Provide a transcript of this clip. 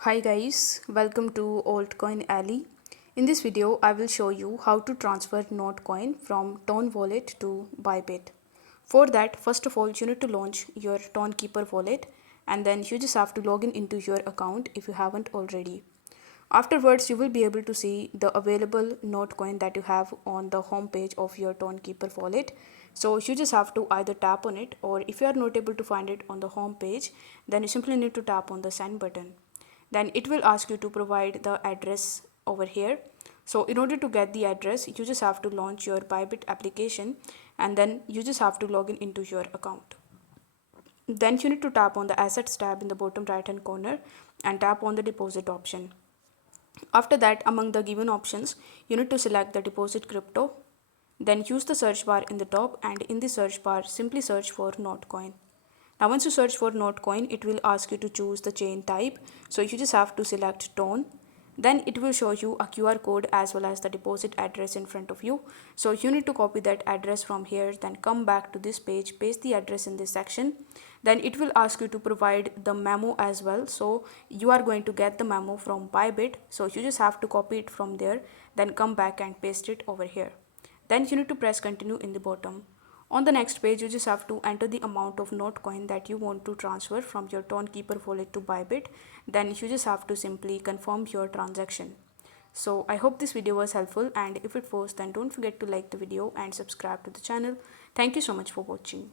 Hi guys, welcome to Altcoin Alley. In this video, I will show you how to transfer Notcoin from Ton wallet to Bybit. For that, first of all, you need to launch your Keeper wallet and then you just have to log in into your account if you haven't already. Afterwards, you will be able to see the available Notcoin that you have on the home page of your Keeper wallet. So you just have to either tap on it, or if you are not able to find it on the home page, then you simply need to tap on the send button. Then it will ask you to provide the address over here. So in order to get the address, you just have to launch your Bybit application and then you just have to log in into your account. Then you need to tap on the assets tab in the bottom right hand corner and tap on the deposit option. After that, among the given options, you need to select the deposit crypto. Then use the search bar in the top, and in the search bar simply search for Notcoin. Now once you search for Notcoin, it will ask you to choose the chain type. So you just have to select Tone. Then it will show you a QR code as well as the deposit address in front of you. So you need to copy that address from here, then come back to this page, paste the address in this section. Then it will ask you to provide the memo as well. So you are going to get the memo from Bybit. So you just have to copy it from there, then come back and paste it over here. Then you need to press continue in the bottom. On the next page, you just have to enter the amount of Notcoin that you want to transfer from your Keeper wallet to Bybit. Then you just have to simply confirm your transaction. So I hope this video was helpful, and if it was, then don't forget to like the video and subscribe to the channel. Thank you so much for watching.